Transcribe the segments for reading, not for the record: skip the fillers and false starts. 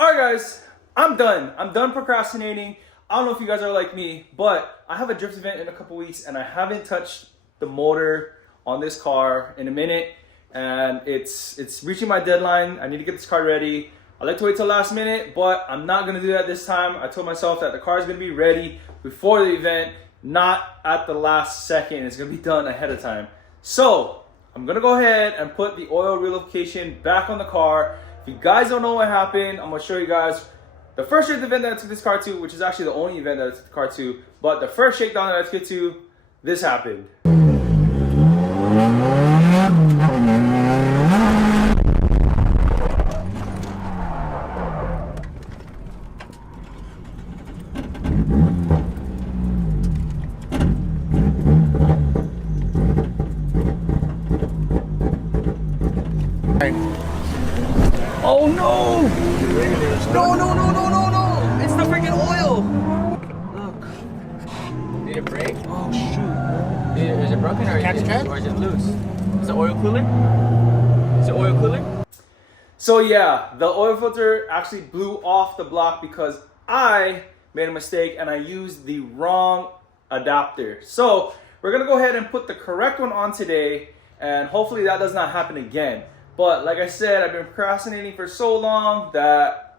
All right, guys, I'm done. I'm done procrastinating. I don't know if you guys are like me, but I have a drift event in a couple weeks and I haven't touched the motor on this car in a minute, and it's reaching my deadline. I need to get this car ready. I like to wait till last minute, but I'm not gonna do that this time. I told myself that the car is gonna be ready before the event, not at the last second. It's gonna be done ahead of time. So I'm gonna go ahead and put the oil relocation back on the car. If you guys don't know what happened, I'm gonna show you guys the first drift event that I took this car to, which is actually the only event that I took the car to, but the first shakedown that I took it to, this happened. Oh no! No, no, no, no, no, no! It's the freaking oil! Look. Did it break? Oh shoot. Is it broken or is it loose? Is the oil cooling? Is the oil cooling? So yeah, the oil filter actually blew off the block because I made a mistake and I used the wrong adapter. So we're gonna go ahead and put the correct one on today, and hopefully that does not happen again. But like I said, I've been procrastinating for so long that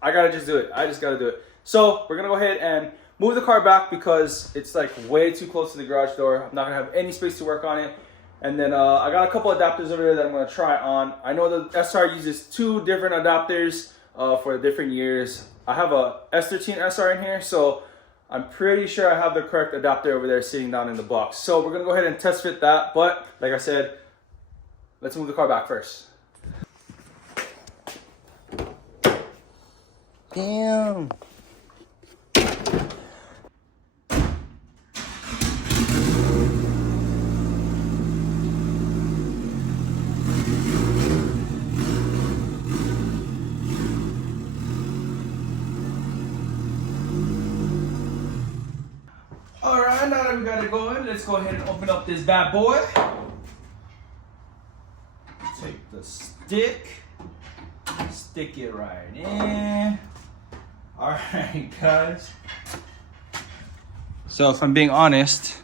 I gotta just do it. I just gotta do it. So we're gonna go ahead and move the car back because it's like way too close to the garage door. I'm not gonna have any space to work on it. And then I got a couple adapters over there that I'm gonna try on. I know the SR uses 2 different adapters for different years. I have a S13 SR in here, so I'm pretty sure I have the correct adapter over there sitting down in the box. So we're gonna go ahead and test fit that. But like I said, let's move the car back first. Damn. All right, now that we got it going, let's go ahead and open up this bad boy. Take the stick it right in. All right, guys. So if I'm being honest,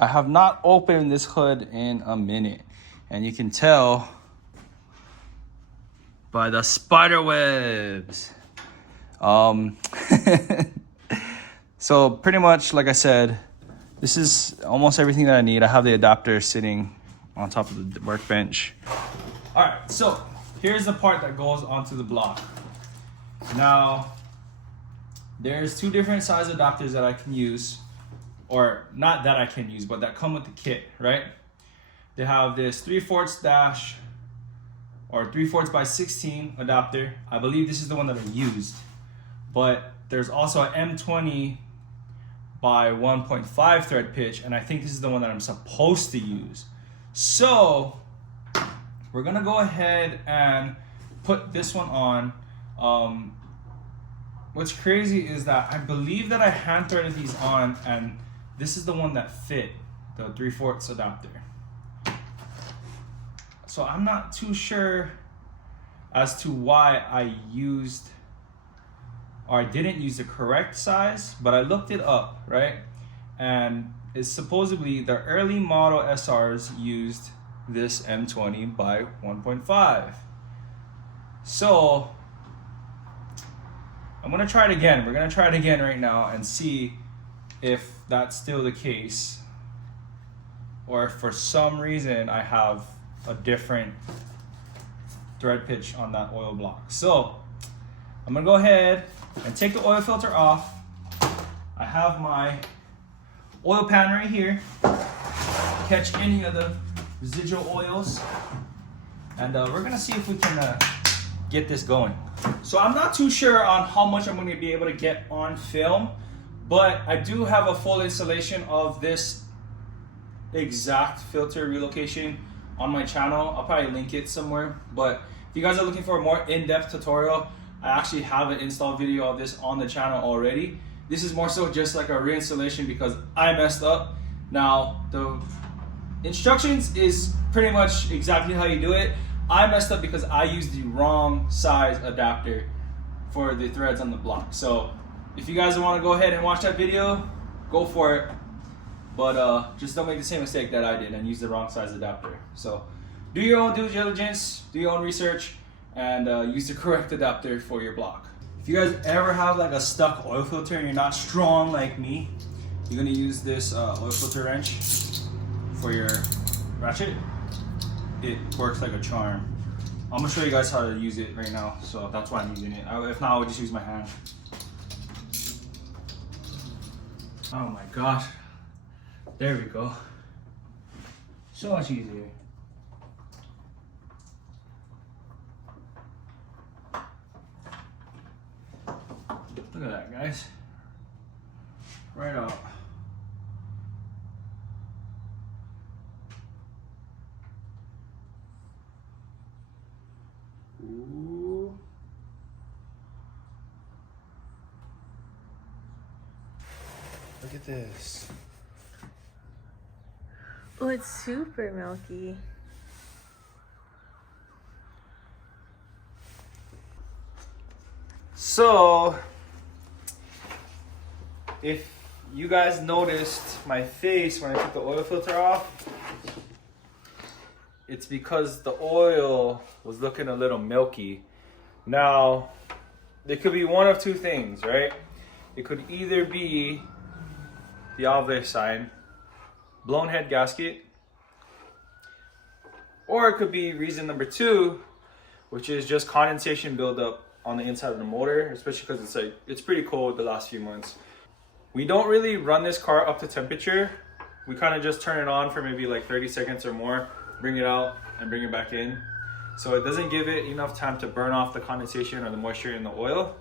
I have not opened this hood in a minute, and you can tell by the spider webs. So pretty much, like I said, this is almost everything that I need. I have the adapter sitting on top of the workbench. All right, so here's the part that goes onto the block. Now, there's 2 different size adapters that I can use, or not that I can use, but that come with the kit, right? They have this 3/4 dash or 3/4 by 16 adapter. I believe this is the one that I used, but there's also an M20 by 1.5 thread pitch, and I think this is the one that I'm supposed to use. So we're gonna go ahead and put this one on. What's crazy is that I believe that I hand threaded these on, and this is the one that fit, the 3/4 adapter. So I'm not too sure as to why I used or I didn't use the correct size, but I looked it up, right? And it's supposedly the early model SRs used this M20 by 1.5. So I'm gonna try it again. We're gonna try it again right now and see if that's still the case, or if for some reason I have a different thread pitch on that oil block. So I'm gonna go ahead and take the oil filter off. I have my oil pan right here. Catch any of the residual oils, and we're gonna see if we can get this going. So I'm not too sure on how much I'm gonna be able to get on film, but I do have a full installation of this exact filter relocation on my channel. I'll probably link it somewhere, but if you guys are looking for a more in-depth tutorial, I actually have an install video of this on the channel already. This is more so just like a reinstallation because I messed up. Now, the instructions is pretty much exactly how you do it. I messed up because I used the wrong size adapter for the threads on the block. So if you guys want to go ahead and watch that video, go for it. But just don't make the same mistake that I did and use the wrong size adapter. So do your own due diligence, do your own research, and use the correct adapter for your block. If you guys ever have like a stuck oil filter and you're not strong like me, you're gonna use this oil filter wrench for your ratchet. It works like a charm. I'm gonna show you guys how to use it right now, so that's why I'm using it. If not, I would just use my hand. Oh my gosh. There we go. So much easier. Look at that, guys. Right out. Ooh. Look at this. Oh, it's super milky. So, if you guys noticed my face when I took the oil filter off, it's because the oil was looking a little milky. Now, there could be one of two things, right? It could either be the obvious sign, blown head gasket, or it could be reason number two, which is just condensation buildup on the inside of the motor, especially because it's pretty cold the last few months. We don't really run this car up to temperature. We kind of just turn it on for maybe like 30 seconds or more, bring it out and bring it back in. So it doesn't give it enough time to burn off the condensation or the moisture in the oil,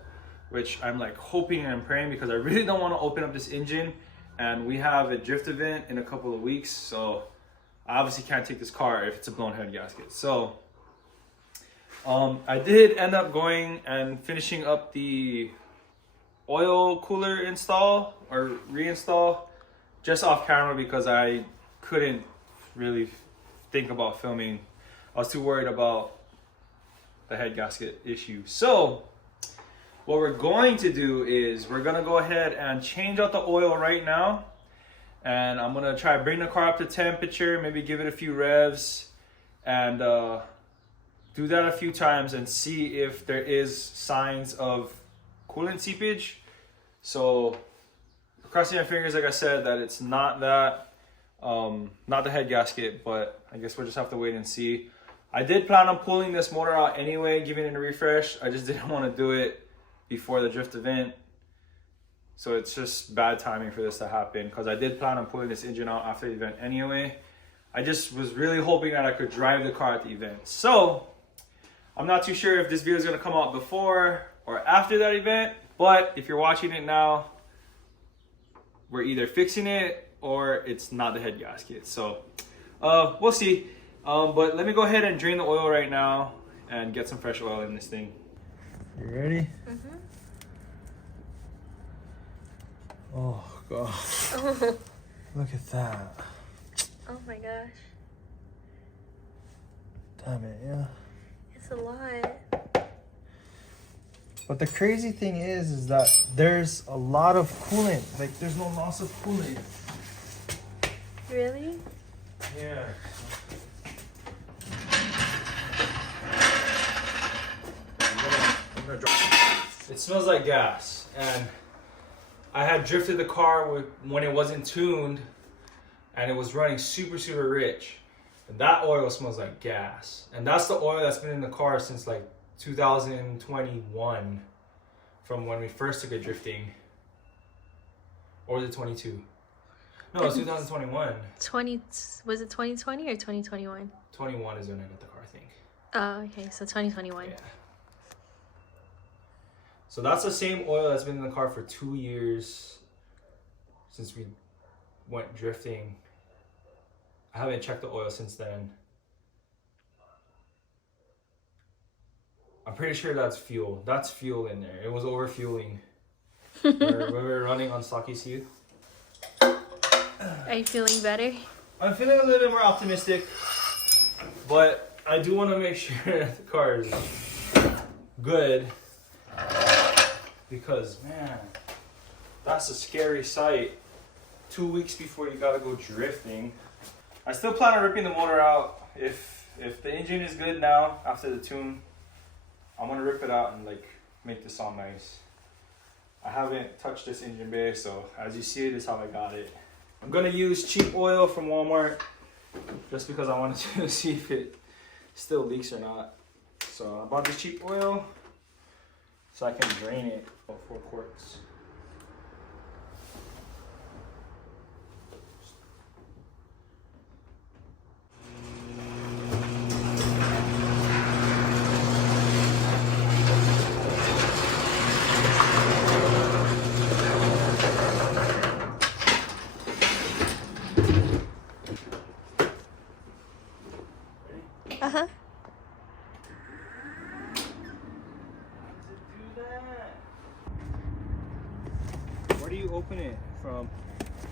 which I'm like hoping and praying, because I really don't want to open up this engine, and we have a drift event in a couple of weeks. So I obviously can't take this car if it's a blown head gasket. So I did end up going and finishing up the oil cooler install or reinstall just off camera, because I couldn't really think about filming. I was too worried about the head gasket issue. So what we're going to do is we're gonna go ahead and change out the oil right now, and I'm gonna try to bring the car up to temperature, maybe give it a few revs, and do that a few times and see if there is signs of coolant seepage. So crossing my fingers, like I said, that it's not that, not the head gasket, but I guess we'll just have to wait and see. I did plan on pulling this motor out anyway, giving it a refresh. I just didn't want to do it before the drift event. So it's just bad timing for this to happen, because I did plan on pulling this engine out after the event anyway. I just was really hoping that I could drive the car at the event. So I'm not too sure if this video is going to come out before or after that event, but if you're watching it now, we're either fixing it or it's not the head gasket. So we'll see. But let me go ahead and drain the oil right now and get some fresh oil in this thing. You ready? Mm-hmm. Oh gosh. Oh. Look at that. Oh my gosh. Damn it, yeah. It's a lot. But the crazy thing is that there's a lot of coolant. Like, there's no loss of coolant. Really? Yeah. I'm gonna drop it. It smells like gas, and I had drifted the car when it wasn't tuned, and it was running super rich. And that oil smells like gas, and that's the oil that's been in the car since like 2021, from when we first took it drifting. Or was it 22? No, it was 2021. Was it 2020 or 2021? 21 is when I got the car, I think. Oh, okay, so 2021. Yeah. So that's the same oil that's been in the car for 2 years since we went drifting. I haven't checked the oil since then. I'm pretty sure that's fuel. That's fuel in there. It was over-fueling. we were running on stock ECU. Are you feeling better? I'm feeling a little bit more optimistic, but I do want to make sure the car is good, because man, that's a scary sight. 2 weeks before you gotta go drifting. I still plan on ripping the motor out. If the engine is good now after the tune, I'm gonna rip it out and like make this all nice. I haven't touched this engine bay, so as you see, this is how I got it. I'm gonna use cheap oil from Walmart just because I wanted to see if it still leaks or not. So I bought this cheap oil so I can drain it. About 4 quarts. Uh-huh. Where do you open it from?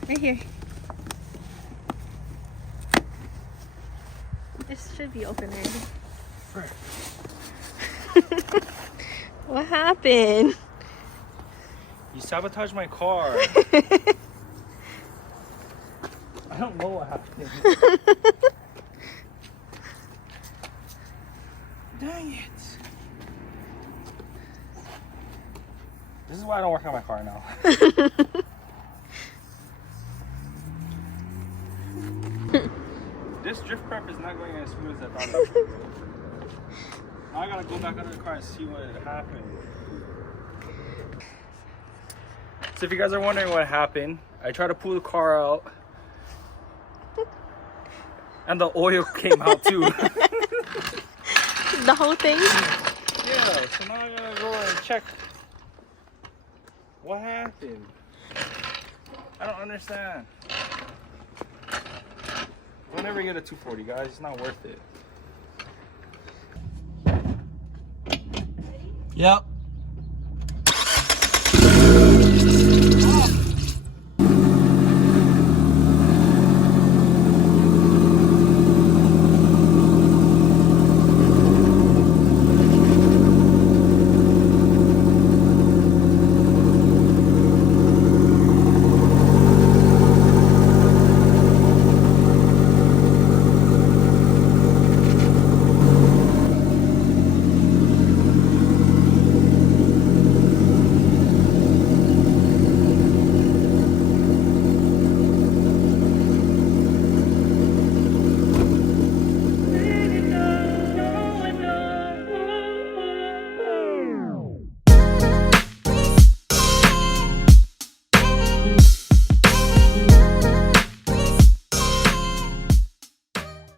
Right here. This should be open already. What happened? You sabotaged my car. I don't know what happened. Dang it. This is why I don't work on my car now. This drift prep is not going as smooth as I thought it was. Now I gotta go back under the car and see what happened. So if you guys are wondering what happened, I tried to pull the car out and the oil came out too. The whole thing? Yeah, so now I'm gonna go and check what happened. I don't understand. We'll never get a 240, guys. It's not worth it. Yep.